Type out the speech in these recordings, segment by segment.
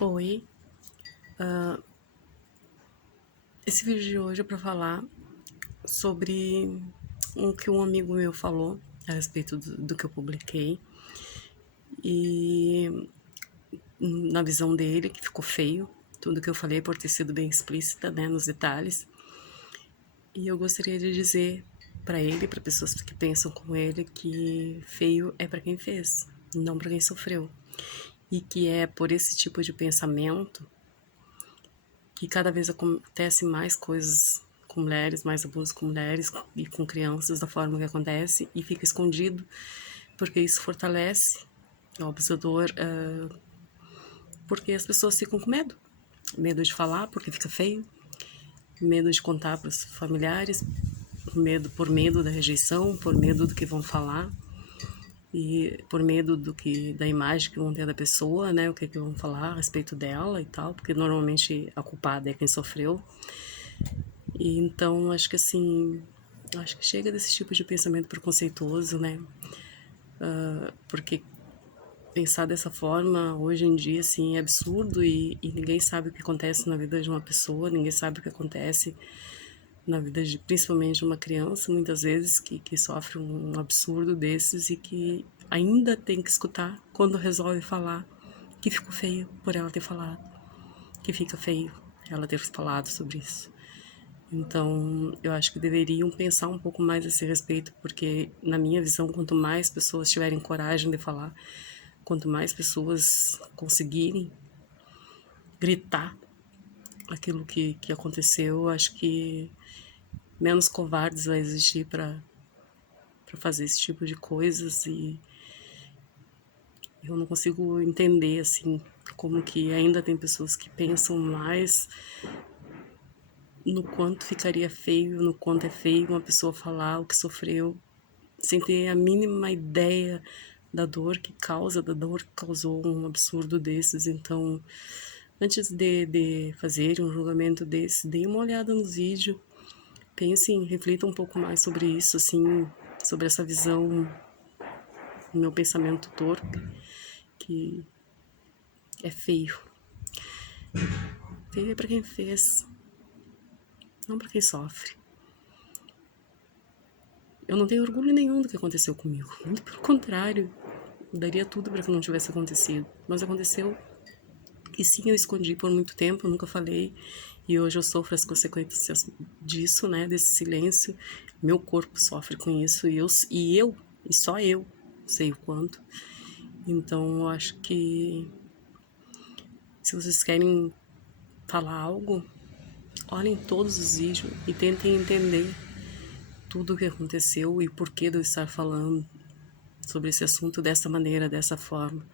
Oi, esse vídeo de hoje é para falar sobre o que um amigo meu falou a respeito do que eu publiquei e na visão dele que ficou feio, tudo que eu falei por ter sido bem explícita, né, nos detalhes. E eu gostaria de dizer para ele, para pessoas que pensam como ele, que feio é para quem fez, não para quem sofreu. E que é por esse tipo de pensamento que cada vez acontece mais coisas com mulheres, mais abusos com mulheres e com crianças da forma que acontece e fica escondido, porque isso fortalece o abusador, porque as pessoas ficam com medo. Medo de falar porque fica feio, medo de contar para os familiares, por medo da rejeição, por medo do que vão falar e por medo da imagem que vão ter da pessoa, né, o que vão falar a respeito dela e tal, porque normalmente a culpada é quem sofreu. E então acho que assim, acho que chega desse tipo de pensamento preconceituoso, né? Porque pensar dessa forma hoje em dia assim é absurdo e ninguém sabe o que acontece na vida de uma pessoa, ninguém sabe o que acontece na vida de principalmente de uma criança, muitas vezes que sofre um absurdo desses e que ainda tem que escutar quando resolve falar que ficou feio por ela ter falado, que fica feio ela ter falado sobre isso. Então, eu acho que deveriam pensar um pouco mais a esse respeito, porque, na minha visão, quanto mais pessoas tiverem coragem de falar, quanto mais pessoas conseguirem gritar aquilo que aconteceu, eu acho que menos covardes vai existir para fazer esse tipo de coisas. E eu não consigo entender, assim, como que ainda tem pessoas que pensam mais no quanto ficaria feio, no quanto é feio uma pessoa falar o que sofreu, sem ter a mínima ideia da dor que causa, da dor que causou um absurdo desses. Então, antes de fazer um julgamento desse, deem uma olhada nos vídeos, pensem, reflitam um pouco mais sobre isso, assim, sobre essa visão, meu pensamento torpe, que é feio. Feio é pra quem fez, não pra quem sofre. Eu não tenho orgulho nenhum do que aconteceu comigo, muito pelo contrário, eu daria tudo para que não tivesse acontecido, mas aconteceu. E sim, eu escondi por muito tempo, eu nunca falei. E hoje eu sofro as consequências disso, né? Desse silêncio. Meu corpo sofre com isso e só eu sei o quanto. Então eu acho que se vocês querem falar algo, olhem todos os vídeos e tentem entender tudo o que aconteceu e por que de eu estar falando sobre esse assunto dessa maneira, dessa forma.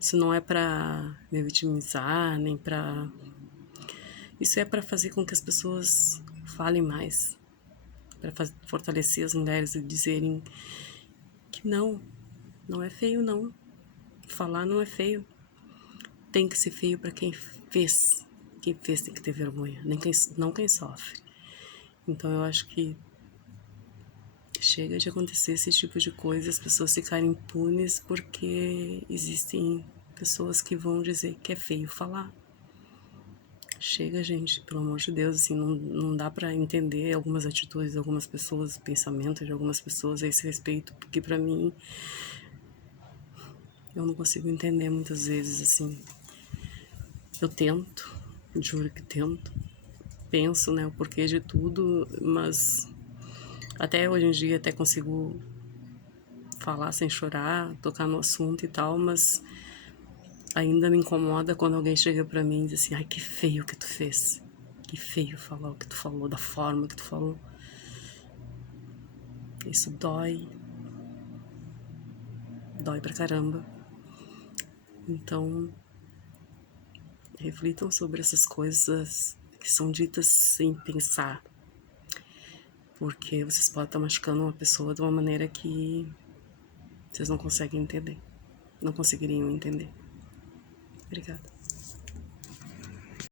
Isso não é para me vitimizar, nem para... Isso é para fazer com que as pessoas falem mais, para fortalecer as mulheres e dizerem que não é feio não. Falar não é feio. Tem que ser feio para quem fez. Quem fez tem que ter vergonha, não quem sofre. Então eu acho que chega de acontecer esse tipo de coisa, as pessoas ficarem impunes porque existem pessoas que vão dizer que é feio falar. Chega, gente, pelo amor de Deus, assim, não dá pra entender algumas atitudes de algumas pessoas, pensamento de algumas pessoas a esse respeito, porque pra mim, eu não consigo entender muitas vezes, assim. Eu tento, juro que tento, penso, né, o porquê de tudo, mas até hoje em dia até consigo falar sem chorar, tocar no assunto e tal, mas ainda me incomoda quando alguém chega pra mim e diz assim, ai, que feio que tu fez. Que feio falar o que tu falou, da forma que tu falou. Isso dói. Dói pra caramba. Então, reflitam sobre essas coisas que são ditas sem pensar. Porque vocês podem estar machucando uma pessoa de uma maneira que vocês não conseguem entender. Não conseguiriam entender. Obrigada.